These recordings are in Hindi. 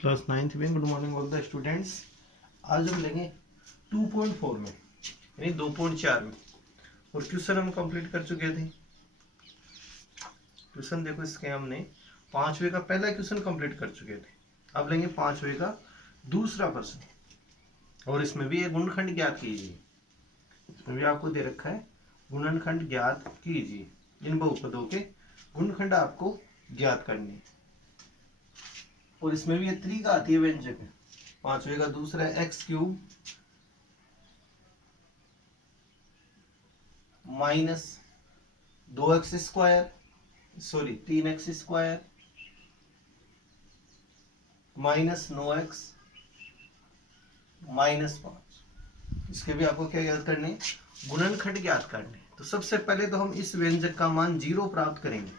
क्लास 9th में good morning all the students. आज हम लेंगे 2.4 में यानी 2.4 में, और क्वेश्चन हम कंप्लीट कर चुके थे। क्वेश्चन देखो, इसके हमने 5वें का पहला क्वेश्चन कंप्लीट कर चुके थे। अब लेंगे 5वें का दूसरा प्रश्न, और इसमें भी एक गुणनखंड ज्ञात कीजिए। इसमें भी आपको दे रखा है गुणनखंड ज्ञात कीजिए। इन बहुपदों के गुणनखंड आपको ज्ञात करने हैं, और इसमें भी ये तरीका आती है व्यंजक में। 5वें का दूसरा है x³ minus 3x² minus 9x minus 5। इसके भी आपको क्या याद करने, गुणनखंड ज्ञात करने। तो सबसे पहले तो हम इस व्यंजक का मान 0 प्राप्त करेंगे।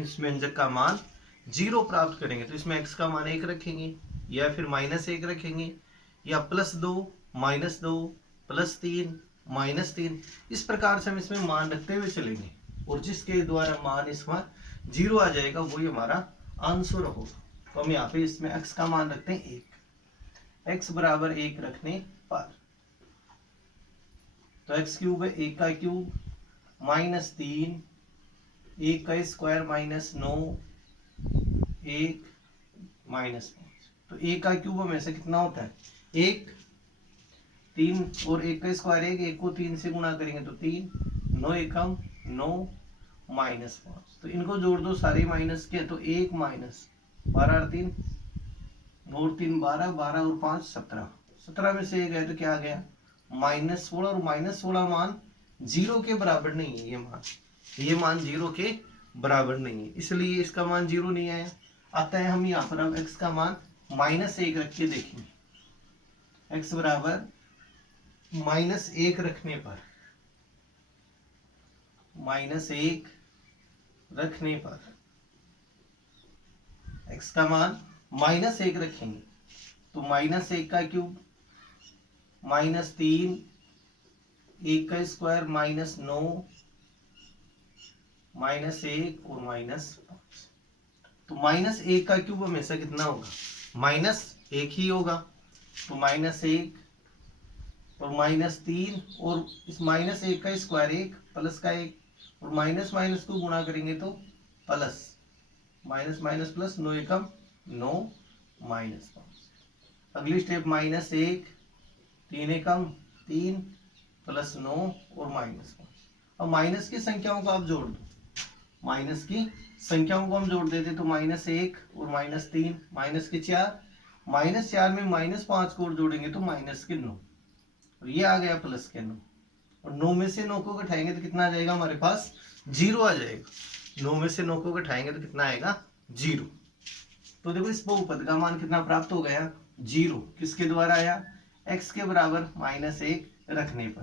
इस व्यंजक का मान 0 प्राप्त करेंगे तो इसमें x का मान 1 रखेंगे, या फिर -1 रखेंगे, या +2 -2 +3 -3। इस प्रकार से हम इसमें मान रखते हुए चलेंगे, और जिसके द्वारा मान इसमें 0 आ जाएगा वही हमारा आंसर होगा। तो हम यहाँ पे इसमें x का मान रखते हैं 1। x बराबर 1 रखने पर तो x³ है 1 का क्यूब -3 1 का स्क्वायर -9 1 -5। तो 1 का क्यूब हमेशा कितना होता है 1, 3 और 1 का स्क्वायर 1, 1 को 3 से गुणा करेंगे तो 3, 9 एकम 9 -5। तो इनको जोड़ दो सारे माइनस के, तो 1 माइनस 12 और 3 और 3 12, 12 और 5 17। 17 में से 1 गए तो क्या आ गया -16, और -16 मान 0 के बराबर नहीं है। ये मान 0 के बराबर नहीं है, इसलिए इसका मान 0 नहीं आया। आता है हम यहाँ पर अब x का मान -1 रख के देखेंगे। x बराबर -1 रखने पर -1 रखने पर x का मान -1 रखेंगे तो -1 का क्यूब -3 1 का स्क्वायर -9 -1 और -5। तो -1 का क्यूब हमेशा कितना होगा -1 ही होगा। तो -1 और -3 और इस -1 का स्क्वायर 1 प्लस का 1, और माइनस माइनस को गुणा करेंगे तो प्लस, माइनस माइनस प्लस 9 एकम 9 -5। अगली स्टेप -1 3 एकम 3 प्लस 9 और -5। अब माइनस की संख्याओं को आप जोड़ दो, माइनस की संख्याओं को हम जोड़ देते तो -1 और -3 माइनस के 4, -4 में -5 को और जोड़ेंगे तो -9, और ये आ गया प्लस के 9, और 9 में से 9 को घटाएंगे तो कितना आ जाएगा हमारे पास 0 आ जाएगा। 9 में से 9 को घटाएंगे तो कितना आएगा 0। तो देखो इस बहुपद का मान कितना प्राप्त हो गया 0। किसके द्वारा आया x के बराबर -1 रखने पर।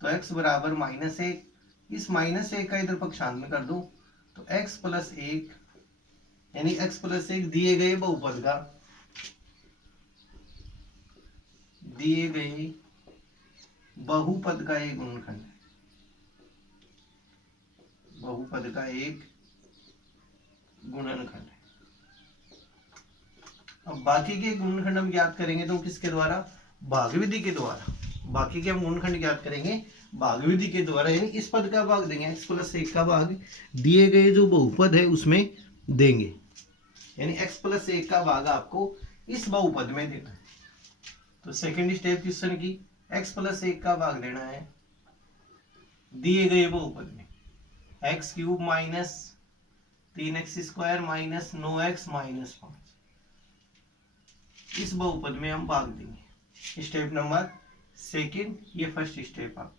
तो x बराबर -1, इस -1 का इधर पक्षांत में कर दो तो x + 1 यानी x + 1 दिए गए बहुपद का एक गुणनखंड है। बहुपद का एक गुणनखंड है। अब बाकी के गुणनखंड हम ज्ञात करेंगे तो किसके द्वारा, भाग विधि के द्वारा। बाकी के हम गुणनखंड ज्ञात करेंगे भाग विधि के द्वारा, यानी इस पद का भाग देंगे, x + 1 का भाग दिए गए जो बहुपद है उसमें देंगे, यानी x + 1 का भाग आपको इस बहुपद में देना है। तो सेकंड स्टेप क्वेश्चन की x + 1 का भाग देना है दिए गए बहुपद में, x³ - 3x² - 9x - 5। इस बहुपद में हम भाग देंगे। स्टेप नंबर सेकंड, ये फर्स्ट स्टेप। आप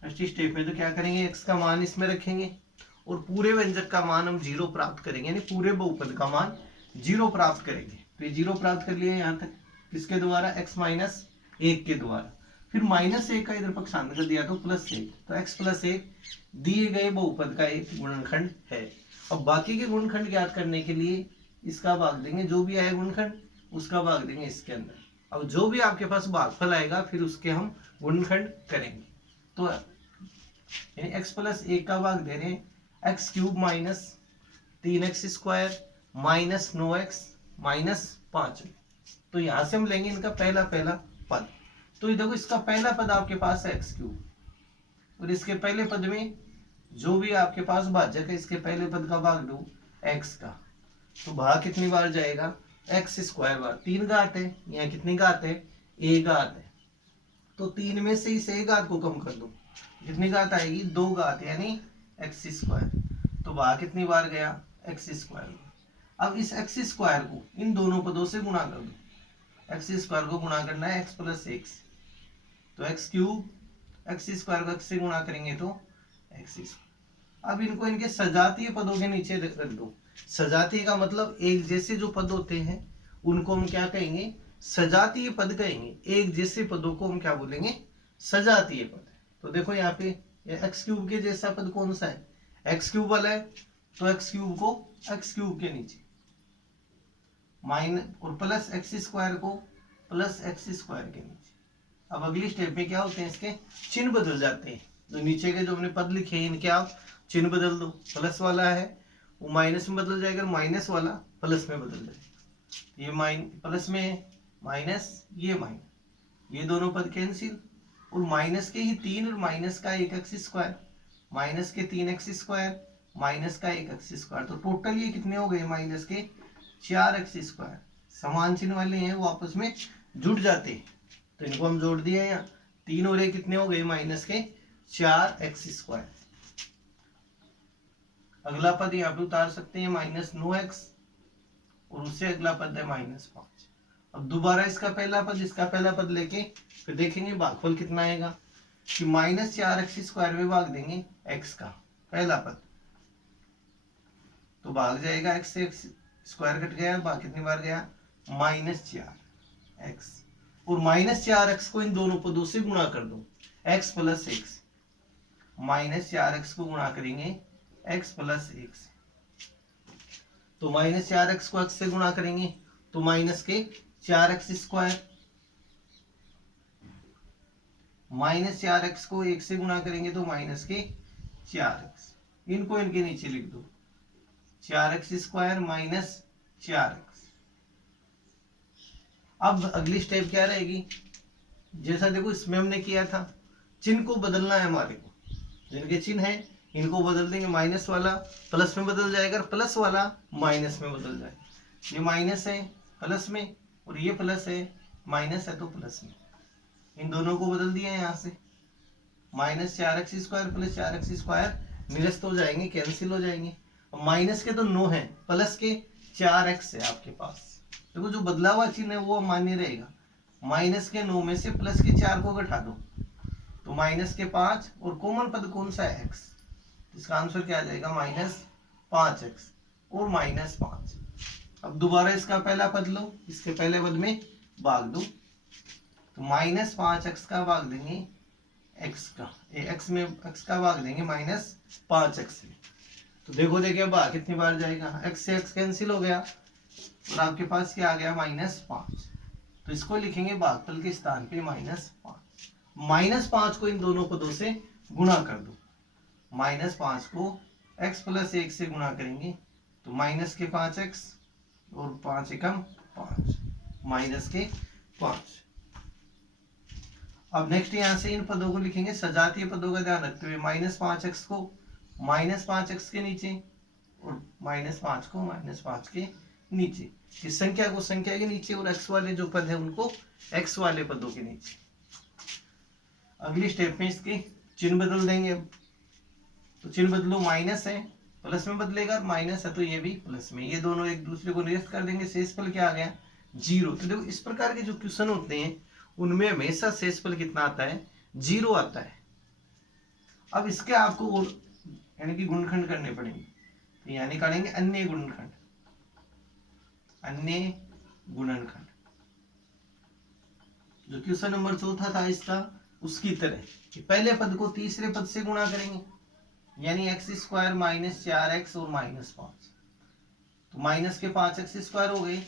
फर्स्ट स्टेप में तो क्या करेंगे, x का मान इसमें रखेंगे और पूरे व्यंजक का मान हम 0 प्राप्त करेंगे, यानी पूरे बहुपद का मान 0 प्राप्त करेंगे। तो ये 0 प्राप्त कर लिया यहाँ तक, किसके द्वारा x - 1 के द्वारा। फिर -1 का इधर पक्षांतर कर दिया तो +1। तो x + 1 दिए गए बहुपद का एक गुणनखंड है। अब बाकी के गुणनखंड ज्ञात करने के लिए इसका भाग देंगे, जो भी आए गुणनखंड उसका भाग देंगे इसके अंदर। अब जो भी आपके पास भागफल आएगा फिर उसके हम गुणनखंड करेंगे। तो यानी x + 1 का भाग दे रहे हैं x³ - 3x² - 9x -5 में। तो यहां से हम लेंगे इनका पहला पद। तो ये देखो इसका पहला पद आपके पास है x³ और इसके पहले पद में जो भी आपके पास भाजक है इसके पहले पद का भाग दो x का, तो भाग कितनी बार जाएगा x² बार। 3 घात है, यहाँ कितनी घात है a घात है, तो 3 में से इस a घात को कम कर दो, कितनी घात आएगी 2 घात यानी x²। तो भाग कितनी बार गया x²। अब इस x² को इन दोनों पदों से गुणा कर दो, x² को गुणा करना है x + x, तो x³ x² को x से गुणा करेंगे तो x²। अब इनको इनके सजातीय पदों के नीचे रख दो। सजातीय का मतलब एक जैसे जो पद होते हैं उनको हम क्या कहेंगे सजातीय पद कहेंगे, एक जैसे पदों को हम क्या बोलेंगे सजातीय पद। तो देखो यहाँ पे x³ के जैसा पद कौन सा है x³ वाला है, तो x³ को x³ के नीचे माइनस और प्लस x² को प्लस x² के नीचे। अब अगली स्टेप में क्या होते हैं इसके चिन्ह बदल जाते हैं, जो नीचे के जो हमने पद लिखे हैं इनके आप चिन्ह बदल दो। प्लस वाला है वो माइनस में बदल जाएगा, माइनस वाला प्लस में बदल जाएगा। ये प्लस में है माइनस, ये माइनस, ये दोनों पद कैंसिल, और माइनस के ही 3 और माइनस का 1 x², माइनस के 3 x², माइनस का 1 x², तो टोटल ये कितने हो गए माइनस के 4 x²। समान चिन्ह वाले हैं वो आपस में जुड़ जाते हैं, तो इनको हम जोड़ दिए यहाँ 3 और 1 कितने हो गए माइनस के 4 x²। अगला पद यहाँ पे उतार सकते हैं -9x और उससे अगला पद है -5। अब दोबारा इसका पहला पद इसका पहला पद लेके फिर देखेंगे भागफल कितना आएगा कि -4 x² में भाग देंगे x का पहला पद, तो भाग जाएगा x से x² कट गया, भाग कितनी बार गया -4x, और -4x को इन दोनों पदों से गुणा कर दो x + x, -4x को गुणा करेंगे x + x, तो -4x को x से गुणा करेंगे तो माइनस के 4x², -4x को 1 से गुणा करेंगे तो माइनस के 4x, इनको इनके नीचे लिख दो 4x² - 4x। अब अगली स्टेप क्या रहेगी, जैसा देखो इसमें हमने किया था चिन्ह को बदलना है हमारे को, जिनके चिन्ह है इनको बदल देंगे, माइनस वाला प्लस में बदल जाएगा, प्लस वाला माइनस में बदल जाएगा। ये माइनस है प्लस में और ये प्लस है माइनस है तो प्लस में, इन दोनों को बदल दिया यहाँ से -4x² + 4x² निरस्त हो जाएंगे, कैंसिल हो जाएंगे। माइनस के तो 9 है, प्लस के 4x है आपके पास, देखो जो बदला हुआ चिन्ह है वो मान्य रहेगा। माइनस के 9 में से प्लस के 4 को घटा दो तो माइनस के 5 और कॉमन पद कौन सा है x, इसका आंसर क्या आ जाएगा -5x और -5। अब दोबारा इसका पहला पद लो, इसके पहले पद में भाग दो, तो -5x का भाग देंगे x का, x में x का भाग देंगे -5x में, तो देखो देखिए भाग कितनी बार जाएगा x से x कैंसिल हो गया और आपके पास क्या आ गया -5, तो इसको लिखेंगे भागफल के स्थान पे -5। -5 को इन दोनों पदों से गुणा कर दो, -5 को x + 1 से गुणा करेंगे तो माइनस के 5x और 5 एकम 5 माइनस के 5। अब नेक्स्ट यहाँ से इन पदों को लिखेंगे सजातीय पदों का ध्यान रखते हुए, -5x को -5x के नीचे और -5 को -5 के नीचे, इस संख्या को संख्या के नीचे और x वाले जो पद है उनको x वाले पदों के नीचे। अगली स्टेप में इसके चिन्ह बदल देंगे, तो चिन्ह बदलो, माइनस है प्लस में बदलेगा, माइनस है तो ये भी प्लस में, ये दोनों एक दूसरे को निरस्त कर देंगे, शेषफल क्या आ गया 0। तो देखो इस प्रकार के जो क्वेश्चन होते हैं उनमें हमेशा शेषफल कितना आता है 0 आता है। अब इसके आपको और यानी कि गुणनखंड करने पड़ेंगे, तो यहाँ निकालेंगे अन्य गुणनखंड, अन्य गुणनखंड जो क्वेश्चन नंबर 4 था इसका उसकी तरह कि पहले पद को तीसरे पद से गुणा करेंगे, यानी x² - 4x और -5, तो माइनस के 5x² हो गए।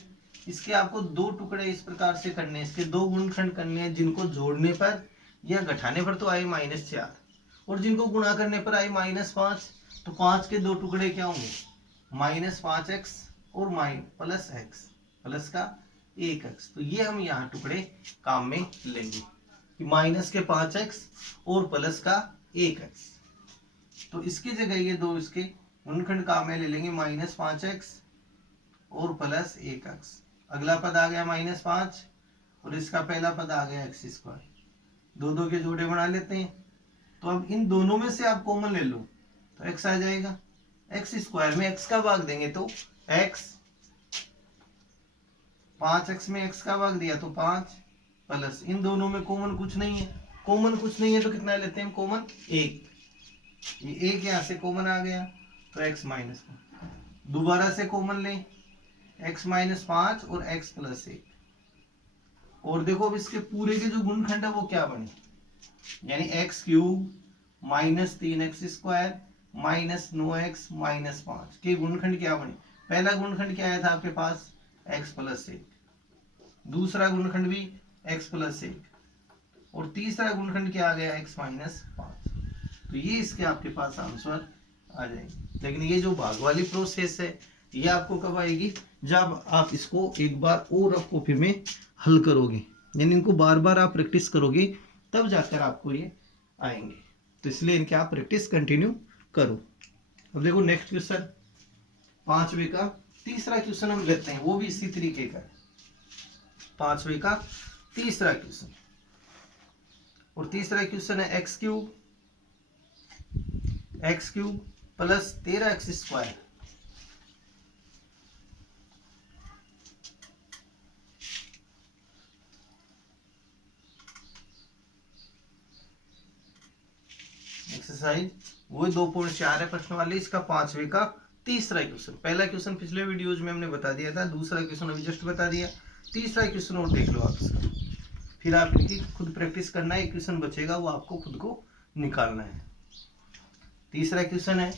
इसके आपको 2 टुकड़े इस प्रकार से करने हैं, इसके 2 गुणनखंड करने हैं, जिनको जोड़ने पर या घटाने पर तो आए -4 और जिनको गुणा करने पर आए -5, तो 5 के 2 टुकड़े क्या होंगे -5x और +x, प्लस का 1x। तो ये हम यहाँ टुकड़े काम में लेंगे कि माइनस के 5x और प्लस का 1x। तो इसकी जगह ये दो इसके गुणनखंड काम में ले लेंगे, -5x और प्लस 1x। अगला पद आ गया -5 और इसका पहला पद आ गया x²। दो दो के जोड़े बना लेते हैं। तो अब इन दोनों में से आप कॉमन ले लो तो x आ जाएगा। x² में x का भाग देंगे तो x, 5x में x का भाग दिया तो 5, प्लस इन दोनों में कॉमन कुछ नहीं है। कॉमन कुछ नहीं है तो कितना लेते हैं हम कॉमन? 1। ये 1 यहाँ से कॉमन आ गया तो x -5। दोबारा से कॉमन लें, x -5 और x + 1। और देखो अब इसके पूरे के जो गुणनखंड है वो क्या बने, यानी x³ -3x² -9x -5 के गुणनखंड क्या बने। पहला गुणनखंड क्या आया था आपके पास? x + 1। दूसरा गुणनखंड भी x + 1 और तीसरा गुणनखंड क्या आ गया? x -5। तो ये इसके आपके पास आंसर आ जाएंगे। लेकिन ये जो भाग वाली प्रोसेस है ये आपको कब आएगी? जब आप इसको एक बार और आप कॉपी में हल करोगे, यानी इनको बार बार आप प्रैक्टिस करोगे तब जाकर आपको ये आएंगे। तो इसलिए इनके आप प्रैक्टिस कंटिन्यू करो। अब देखो नेक्स्ट क्वेश्चन, 5वें का तीसरा क्वेश्चन हम लेते हैं, वो भी इसी तरीके का है। 5वें का तीसरा क्वेश्चन, और तीसरा क्वेश्चन है x³ + 13x²। एक्सरसाइज वो 2.4 है प्रश्न वाले, इसका 5वें का तीसरा क्वेश्चन। पहला क्वेश्चन पिछले वीडियोज में हमने बता दिया था, दूसरा क्वेश्चन अभी जस्ट बता दिया, तीसरा क्वेश्चन और देख लो आप इसका, फिर आप इनकी खुद प्रैक्टिस करना है। एक क्वेश्चन बचेगा वो आपको खुद को निकालना है। तीसरा क्वेश्चन है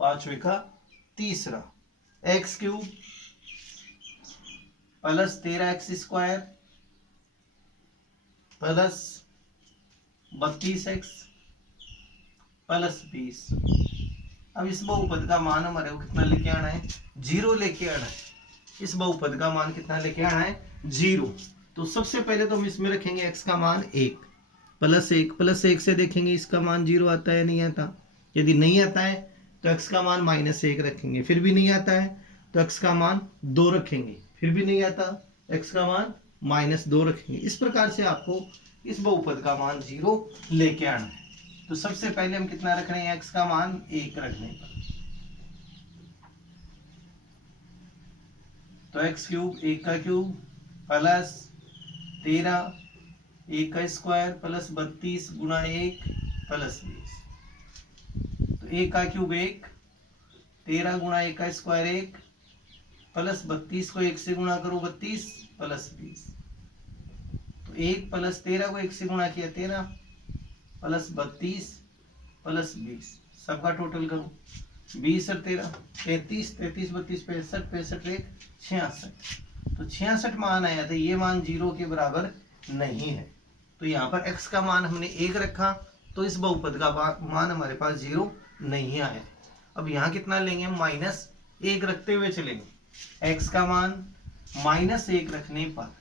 पांचवे का तीसरा, x³ + 13x² + 32x + 20। अब इस बहुपद का मान हमारे को कितना लेके आना है? 0 लेके आना है। इस बहुपद का मान कितना लेके आना है? 0। तो सबसे पहले तो हम इसमें रखेंगे x का मान 1 + 1 से देखेंगे इसका मान 0 आता है नहीं आता। यदि नहीं आता है तो x का मान -1 रखेंगे, फिर भी नहीं आता है तो x का मान 2 रखेंगे, फिर भी नहीं आता, x का मान -2 रखेंगे। इस प्रकार से आपको इस बहुपद का मान 0 लेके आना है। तो सबसे पहले हम कितना रख रहे हैं? x का मान 1 रखने पर तो x³ 1 का क्यूब + 13 1 का स्क्वायर + 32 × 1 + 20। तो 1 का क्यूब 1, 13 × 1 का स्क्वायर 1 + 32 को 1 से गुणा करो 32 + 20। तो 1 + 13 को 1 से गुणा किया 13 + 32 + 20, सबका टोटल करो 20 और 13 33, 33 32 65, 65 1 66। तो 66 मान आया था। ये मान 0 के बराबर नहीं है, तो यहाँ पर x का मान हमने 1 रखा तो इस बहुपद का मान हमारे पास 0 नहीं आया। अब यहाँ कितना लेंगे हम? -1 रखते हुए चलेंगे। x का मान -1 रखने पर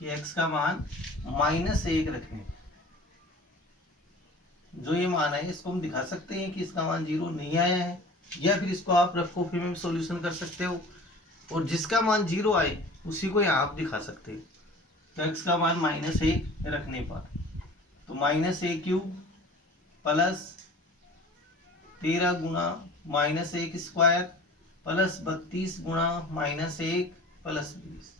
कि x का मान -1 रखने पर जो ये मान है इसको हम दिखा सकते हैं कि इसका मान 0 नहीं आया है, या फिर इसको आप रफ कॉपी में सॉल्यूशन कर सकते हो और जिसका मान 0 आए उसी को यहाँ आप दिखा सकते हो। तो x का मान -1 रखने पर तो -1³ + 13 × -1 स्क्वायर + 32 × -1 + 20।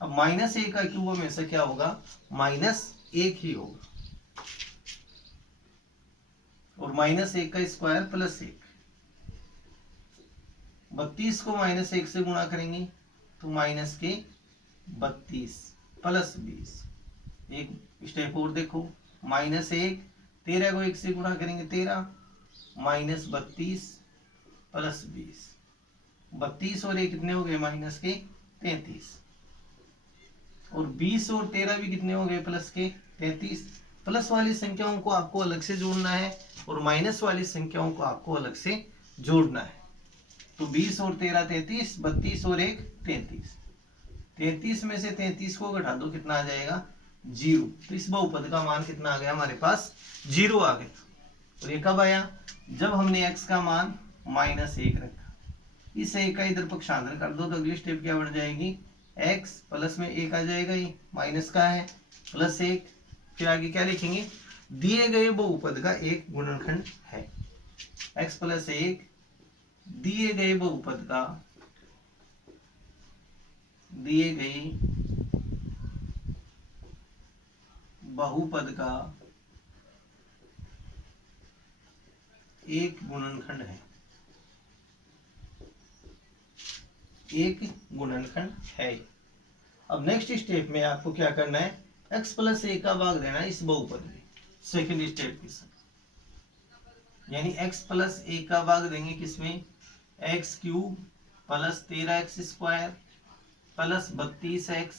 अब -1 का क्यूब हमेशा क्या होगा? -1 ही होगा, और -1 का स्क्वायर + 1। 32 को -1 से गुणा करेंगे तो -32 + 20। एक स्टेप और देखो, -1, 13 को 1 से गुणा करेंगे 13 -32 + 20। 32 और 1 कितने हो गए? -33। और और 20 और 13 भी कितने हो गए प्लस के 33। प्लस वाली संख्याओं को आपको अलग से जोड़ना है और माइनस वाली संख्याओं को आपको अलग से जोड़ना है। तो 20 और 13 33, 32 और 1 33। 33 में से 33 को घटा दो, कितना आ जाएगा 0। तो इस बहुपद का मान कितना आ गया हमारे पास 0 आ गया। और ये कब आया, जब हमने x का मान -1 रखा। इस 1 का इधर पक्षांतर कर दो तो अगली स्टेप क्या बन जाएगी, x प्लस में 1 आ जाएगा, ये माइनस का है +1। फिर आगे क्या लिखेंगे, दिए गए बहुपद का एक गुणनखंड है। x + 1 दिए गए बहुपद का, दिए गए बहुपद का एक गुणनखंड है, एक गुणनखंड है। अब नेक्स्ट स्टेप में आपको क्या करना है, x + 1 का भाग देना है इस बहुपद में, सेकंड स्टेप के साथ। यानी x + 1 का भाग देंगे किसमें, x³ + 13x² + 32x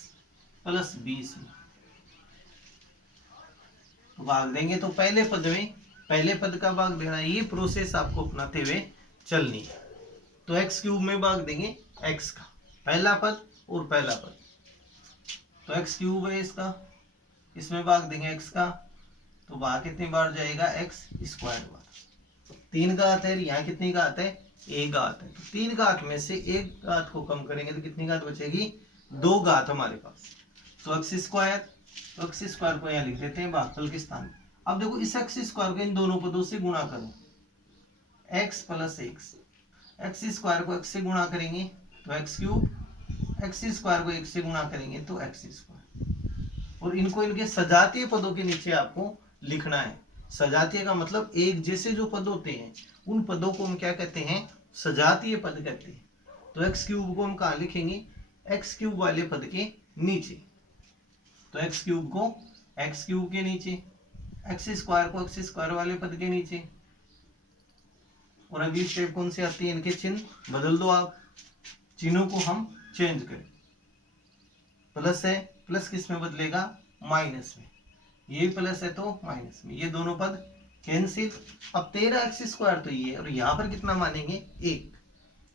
+ 20 में भाग देंगे। तो पहले पद में पहले पद का भाग देना, ये प्रोसेस आपको अपनाते हुए चलनी है। तो x³ में भाग देंगे x का पहला पद और पहला पद, तो x³ है इसका, इसमें भाग देंगे x का, तो भाग कितनी बार जाएगा x² बार। 3 घात है, यहाँ कितनी घात है 1 घात है, तो 3 घात में से 1 घात को कम करेंगे तो कितनी घात बचेगी 2 घात हमारे पास। तो x², तो x² को यहाँ लिख देते हैं भागफल के स्थान। अब देखो इस x² को इन दोनों पदों से गुणा करो, x + x, x² को x से गुणा करेंगे तो x³, x² को 1 से गुणा करेंगे तो x²। और इनको इनके सजातीय पदों के नीचे आपको लिखना है। सजातीय का मतलब एक जैसे जो पद होते हैं उन पदों को हम क्या कहते हैं, सजातीय पद कहते हैं। तो x³ को हम कहाँ लिखेंगे, x³ वाले पद के नीचे। तो x³ को x³ के नीचे, x² को x² वाले पद के नीचे। और अगली स्टेप कौन सी आती है, इनके चिन्ह बदल दो आप, चिन्हों को हम चेंज करें। प्लस है, प्लस किस में बदलेगा माइनस में, ये प्लस है तो माइनस में, ये दोनों पद कैंसिल। अब 13x² तो ये, और यहाँ पर कितना मानेंगे 1,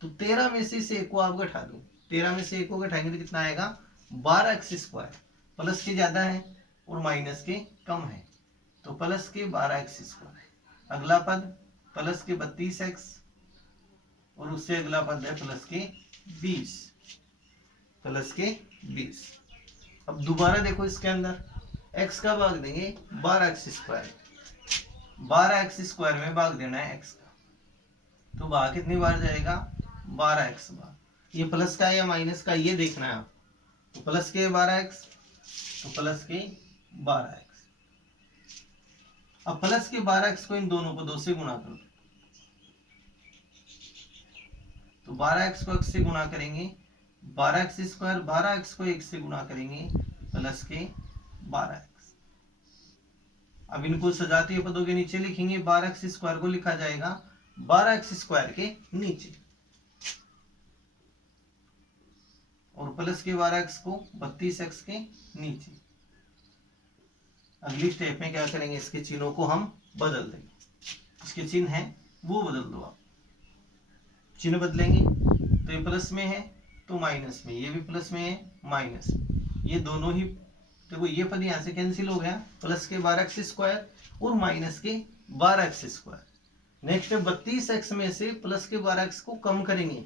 तो 13 में से इस 1 को आप घटा दो, 13 में से 1 को घटाएंगे तो कितना आएगा 12x²। प्लस के ज्यादा है और माइनस के कम है, तो प्लस के 12x²। अगला पद प्लस के 32x और उससे अगला पद है प्लस के 20, प्लस के 20। अब दोबारा देखो इसके अंदर x का भाग देंगे 12x², 12x² में भाग देना है x का, तो भाग कितनी बार जाएगा 12x बार। ये प्लस का है या माइनस का ये देखना है आप, तो प्लस के 12x, तो प्लस के 12x। अब प्लस के 12x को इन दोनों पदों से गुणा करो, तो 12x को x से गुणा करेंगे 12x², 12x को 1 से गुणा करेंगे प्लस के 12x। अब इनको सजातीय पदों के नीचे लिखेंगे, 12x² को लिखा जाएगा 12x² के नीचे, और प्लस के 12x को 32x के नीचे। अगली स्टेप में क्या करेंगे, इसके चिन्हों को हम बदल देंगे, इसके चिन्ह हैं वो बदल दो आप, चिन्ह बदलेंगे। तो ये प्लस में है तो माइनस में, ये भी प्लस में है माइनस में, ये दोनों ही देखो ये पद यहाँ से कैंसिल हो गया, प्लस के 12x² और माइनस के 12x²। नेक्स्ट 32x में से प्लस के 12x को कम करेंगे,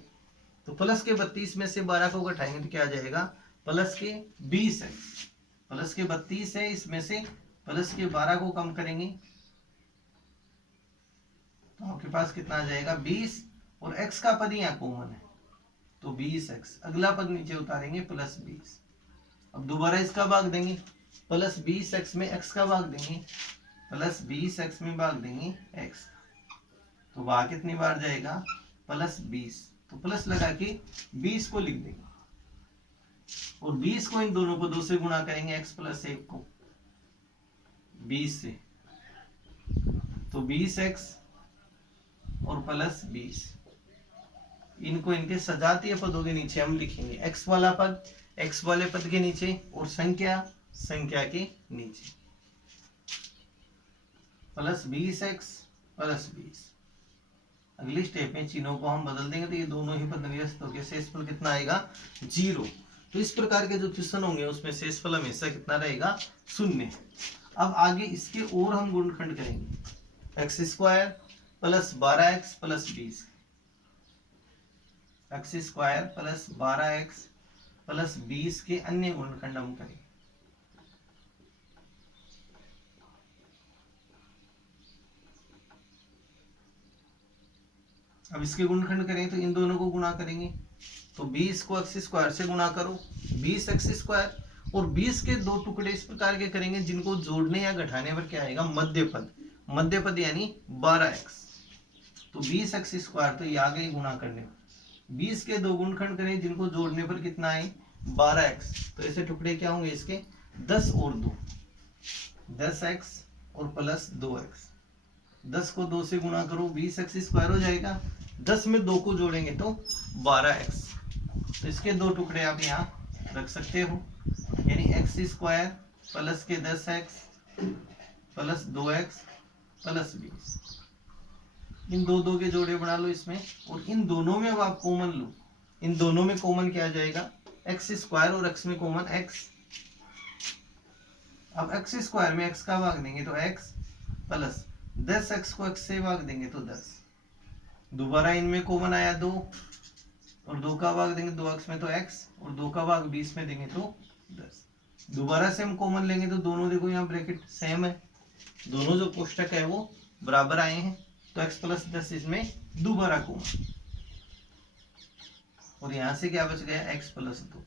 तो प्लस के 32 में से 12 को घटाएंगे तो क्या आ जाएगा प्लस के 20x। प्लस के 32 है, इसमें से प्लस के 12 को कम करेंगे तो आपके पास कितना आ जाएगा 20, और x का पद यहाँ कॉमन है तो 20x। अगला पद नीचे उतारेंगे प्लस 20। अब दोबारा इसका भाग देंगे, प्लस 20x में x का भाग देंगे, प्लस 20x में भाग देंगे x, तो भाग कितनी बार जाएगा प्लस 20। तो प्लस लगा के 20 को लिख देंगे, और 20 को इन दोनों पदों से गुणा करेंगे, x + 1 को 20 से, तो 20x और प्लस 20। इनको इनके सजातीय पदों के नीचे हम लिखेंगे, x वाला पद एक्स वाले पद के नीचे और संख्या के नीचे प्लस 20x प्लस 20। अगली स्टेप में चिन्हों को हम बदल देंगे तो ये दोनों ही पद निरस्त हो गए, शेषफल कितना आएगा 0। तो इस प्रकार के जो क्वेश्चन होंगे उसमें शेषफल हमेशा कितना रहेगा 0। अब आगे इसके और हम गुणनखंड करेंगे x square plus 12x plus 20, x square plus 12x plus 20 के अन्य गुणनखंड हम करेंगे। अब इसके गुणनखंड करें तो इन दोनों को गुणा करेंगे, तो 20 को एक्स स्क्वायर से गुणा करो, 20 एक्स स्क्वायर, और 20 के दो टुकड़े इस प्रकार के करेंगे जिनको जोड़ने या घटाने पर क्या आएगा मध्य पद यानी 12x। तो 20 एक्स स्क्वायर तो ये आ गई गुणा करने पर, 20 के दो गुणनखंड करें जिनको जोड़ने पर कितना आए 12x। तो ऐसे टुकड़े क्या होंगे इसके 10 और 2 10x और प्लस 2x। 10 को 2 से गुणा करो 20 एक्स स्क्वायर हो जाएगा, 10 में 2 को जोड़ेंगे तो 12x। तो इसके दो टुकड़े आप यहाँ रख सकते हो, यानी एक्स स्क्वायर प्लस के 10x प्लस 2x प्लस 20। इन दो के जोड़े बना लो इसमें, और इन दोनों में अब आप कॉमन लो, इन दोनों में कॉमन क्या आ जाएगा एक्स स्क्वायर और x में कॉमन x। अब एक्स स्क्वायर में x का भाग देंगे तो x प्लस 10x को x से भाग देंगे तो 10। दोबारा इनमें कॉमन आया 2 और 2 का भाग देंगे 2x में तो x, और 2 का भाग 20 में देंगे तो 10। दोबारा से हम कॉमन लेंगे तो दोनों देखो यहाँ ब्रैकेट सेम है, दोनों जो कोष्टक है वो बराबर आए हैं, तो x प्लस 10 इसमें दोबारा कॉमन, और यहाँ से क्या बच गया x प्लस 2।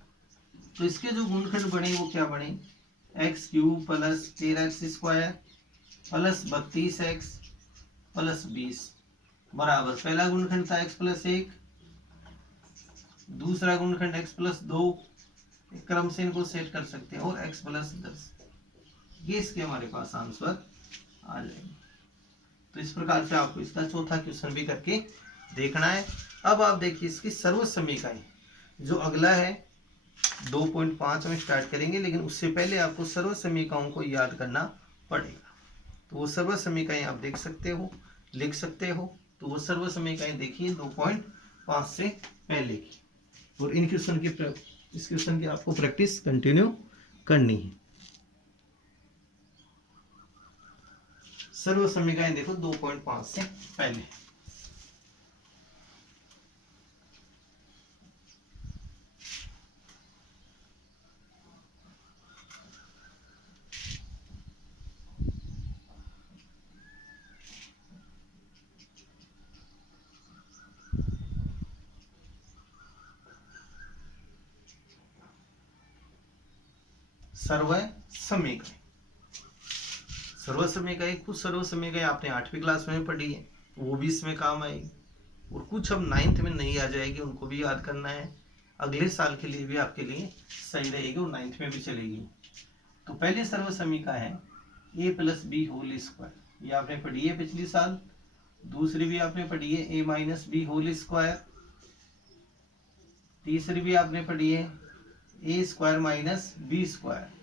तो इसके जो गुणनखंड बने वो क्या बने x cube plus 13x square plus 32x plus 20 बराबर पहला गुणनखंड था x प्लस 1, दूसरा गुणनखंड x प्लस 2, क्रम से इनको सेट कर सकते हैं, और x प्लस 10। ये इसके हमारे पास आंसर आ जाएंगे। तो इस प्रकार से आपको इसका चौथा क्वेश्चन भी करके देखना है। अब आप देखिए इसकी सर्व समीकरण जो अगला है 2.5 में स्टार्ट करेंगे, लेकिन उससे पहले आपको सर्व समीकरणों को याद करना पड़ेगा। तो वो सर्व समीकरण आप देख सकते हो, लिख सकते हो। तो वो सर्व समीकरण देखिए 2.5 से पहले की, और इन क्वेश्चन की इस क्वेश्चन की आपको प्रैक्टिस कंटिन्यू करनी है। सर्व समीकरण देखो 2.5 से पहले। सर्व समीकरण, सर्व समीकरण कुछ सर्व समीकरण आपने 8वीं क्लास में पढ़ी है, वो भी इसमें काम आएगी, और कुछ अब 9th में नहीं आ जाएगी, उनको भी याद करना है। अगले साल के लिए भी आपके लिए सही रहेगी और 9th में भी चलेगी। तो पहले सर्व समीकरण है a plus b whole square, ये आपने पढ़ी है पिछली साल। दूसरी भी आपने पढ़ी है a minus B whole square. तीसरी भी आपने पढ़ी है a square minus b square.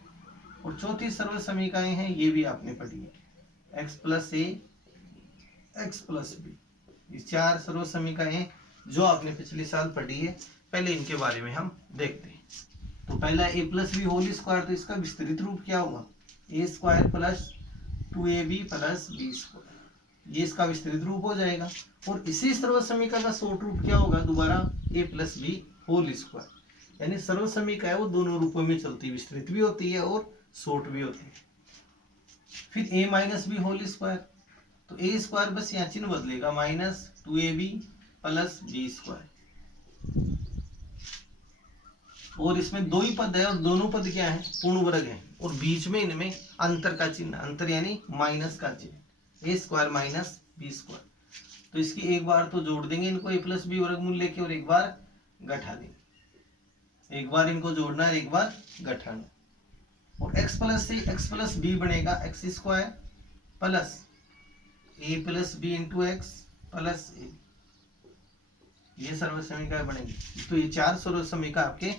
और चौथी सर्व समीकरण है, ये भी आपने पढ़ी है x प्लस ए एक्स प्लस बी। ये 4 सर्व समीकरण हैं जो आपने पिछले साल पढ़ी है। पहले इनके बारे में हम देखते हैं। तो पहला a plus b whole square, तो इसका विस्तृत रूप क्या होगा a square plus 2ab plus B square, ये इसका विस्तृत रूप हो जाएगा। और इसी सर्व समीकरण का शॉर्ट रूप क्या होगा दोबारा a plus b whole square, यानी सर्व समीकरण वो दोनों रूपों में चलती है, विस्तृत भी होती है और शॉर्ट भी होती है। फिर a minus B whole square, तो a स्क्वायर बस यहाँ चिन्ह बदलेगा minus 2ab plus B square. और इसमें दो ही पद है और दोनों पद क्या है पूर्ण वर्ग है, और बीच में इनमें अंतर का चिन्ह, अंतर यानी माइनस का चिन्ह, a square minus b square. तो इसकी एक बार तो जोड़ देंगे इनको a प्लस बी वर्गमूल लेके, और एक बार घटा देंगे। एक बार इनको जोड़ना है, एक बार घटाना। और x प्लस से x प्लस बी बनेगा X square plus a plus B into X plus A. ये सर्व समीकरण बनेगी। तो ये 4 सर्व समीकरण आपके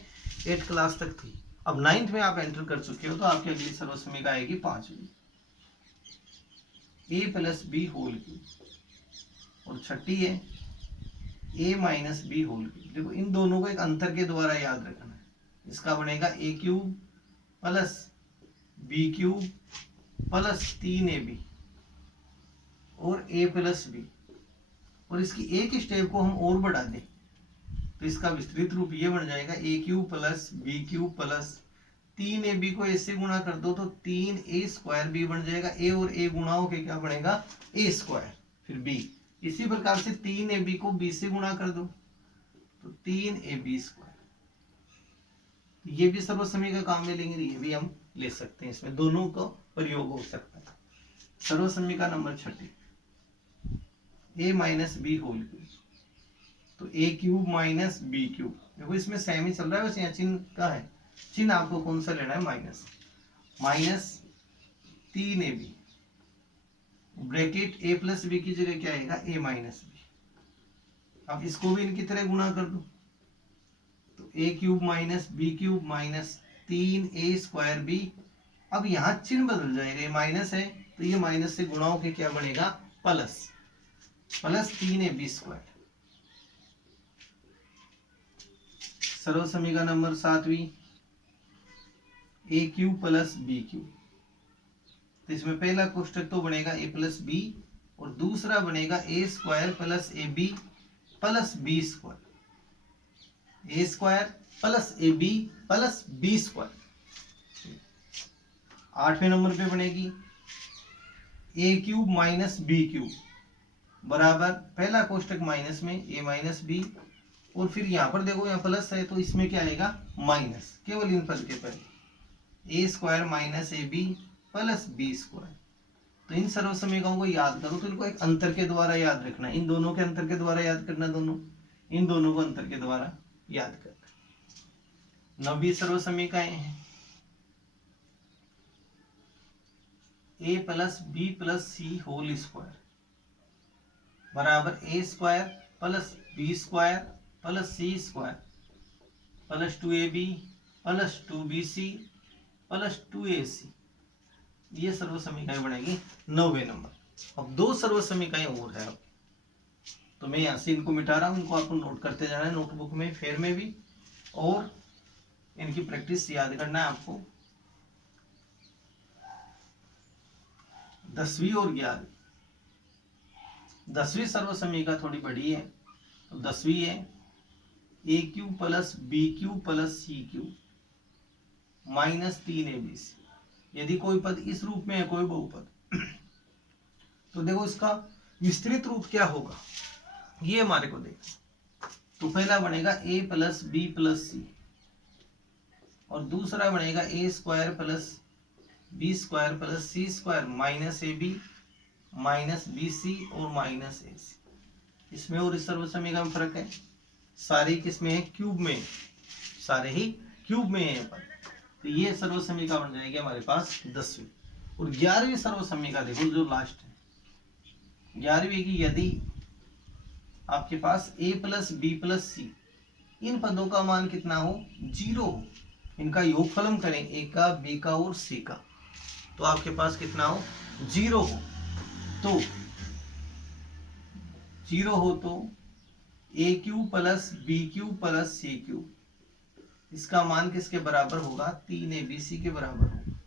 8 क्लास तक थी। अब 9th में आप एंटर कर चुके हो तो आपकी अगली सर्वसमीका आएगी 5वीं, a plus b whole cube, और छठी है a minus B whole cube. देखो इन दोनों को एक अंतर के द्वारा याद रखना है। इसका बनेगा a cube plus B cube plus 3ab और a प्लस बी, और इसकी एक स्टेप को हम और बढ़ा दें तो इसका विस्तृत रूप ये बन जाएगा a cube plus B cube plus 3ab को a से गुणा कर दो तो 3a स्क्वायर b बन जाएगा। a और a गुणा होके क्या बनेगा a स्क्वायर, फिर b। इसी प्रकार से 3ab को b से गुणा कर दो तो 3ab स्क्वायर। ये भी सर्वसमीका काम में लेंगे, ये भी हम ले सकते हैं, इसमें दोनों का प्रयोग हो सकता है। सर्वसमीका number 6, a minus B whole cube, तो a cube minus B cube. देखो इसमें सेम ही चल रहा है, वैसे यहाँ चिन्ह का है, चिन्ह आपको कौन सा लेना है, minus, minus 3ab bracket a plus b की जगह क्या आएगा a माइनस बी। अब इसको भी इनकी तरह गुणा कर दो तो a cube minus B cube minus 3a square b। अब यहाँ चिन्ह बदल जाएगा, ये माइनस है तो ये माइनस से गुणा होके क्या बनेगा प्लस, प्लस 3ab स्क्वायर। सर्वसमीका नंबर 7वीं, a cube plus B cube. तो इसमें पहला कोष्टक तो बनेगा a प्लस बी और दूसरा बनेगा a square plus A B plus B square, a square plus A B plus B square. 8वें नंबर पे बनेगी a cube minus B cube बराबर पहला कोष्टक माइनस में a माइनस बी, और फिर यहाँ पर देखो यहाँ प्लस है तो इसमें क्या आएगा माइनस, केवल इन पद के पहले a square minus a B plus B square. तो इन सर्वसमीकाओं को याद करो तो इनको एक अंतर के द्वारा याद रखना, इन दोनों के अंतर के द्वारा याद करना, दोनों इन दोनों को अंतर के द्वारा याद करना। 9वीं सर्वसमीकाएं हैं a plus b plus c whole square बराबर a square plus B square plus c square plus 2ab plus 2bc plus 2ac। ये सर्वसमीकाएं बनेगी 9वें नंबर। अब 2 सर्वसमीकाएं और है, अब तो मैं यहाँ से इनको मिटा रहा हूँ, इनको आपको नोट करते जाना है नोटबुक में, फेयर में भी, और इनकी प्रैक्टिस याद करना है आपको। 10वीं और 11वीं, 10वीं सर्वसमीका थोड़ी बड़ी है, तो 10वीं है a cube plus B cube plus c cube minus 3abc। यदि कोई पद इस रूप में है, कोई बहुपद, तो देखो इसका विस्तृत रूप क्या होगा ये हमारे को देखो। तो पहला बनेगा a plus b plus c और दूसरा बनेगा a square plus B square plus c square minus a b minus b c और माइनस ए सी। इसमें और इस सर्वसमीका में फर्क है, सारे किसमें है क्यूब में, सारे ही क्यूब में है पद। तो ये सर्वसमीका बन जाएगी हमारे पास 10वीं। और 11वीं सर्वसमीका देखो जो लास्ट है 11वीं की, यदि आपके पास a प्लस बी प्लस सी इन पदों का मान कितना हो 0 हो, इनका योगफल हम करें a का b का और c का, तो आपके पास कितना हो 0 हो। तो 0 हो तो a cube plus B cube plus c cube, इसका मान किसके बराबर होगा 3abc के बराबर होगा,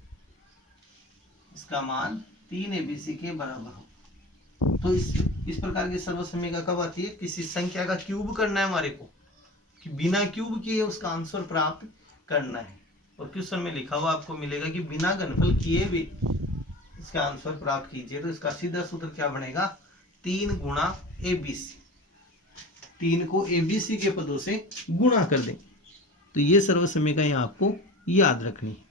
इसका मान 3abc के बराबर होगा। तो इस प्रकार की सर्वसमीका कब आती है, किसी संख्या का क्यूब करना है हमारे को, कि बिना क्यूब किए उसका आंसर प्राप्त करना है, और क्वेश्चन में लिखा हुआ आपको मिलेगा कि बिना घनफल किए भी इसका आंसर प्राप्त कीजिए। तो इसका सीधा सूत्र क्या बनेगा 3 गुणा abc, 3 को abc के पदों से गुणा कर दें। तो ये सर्वसमीकाएं आपको याद रखनी है।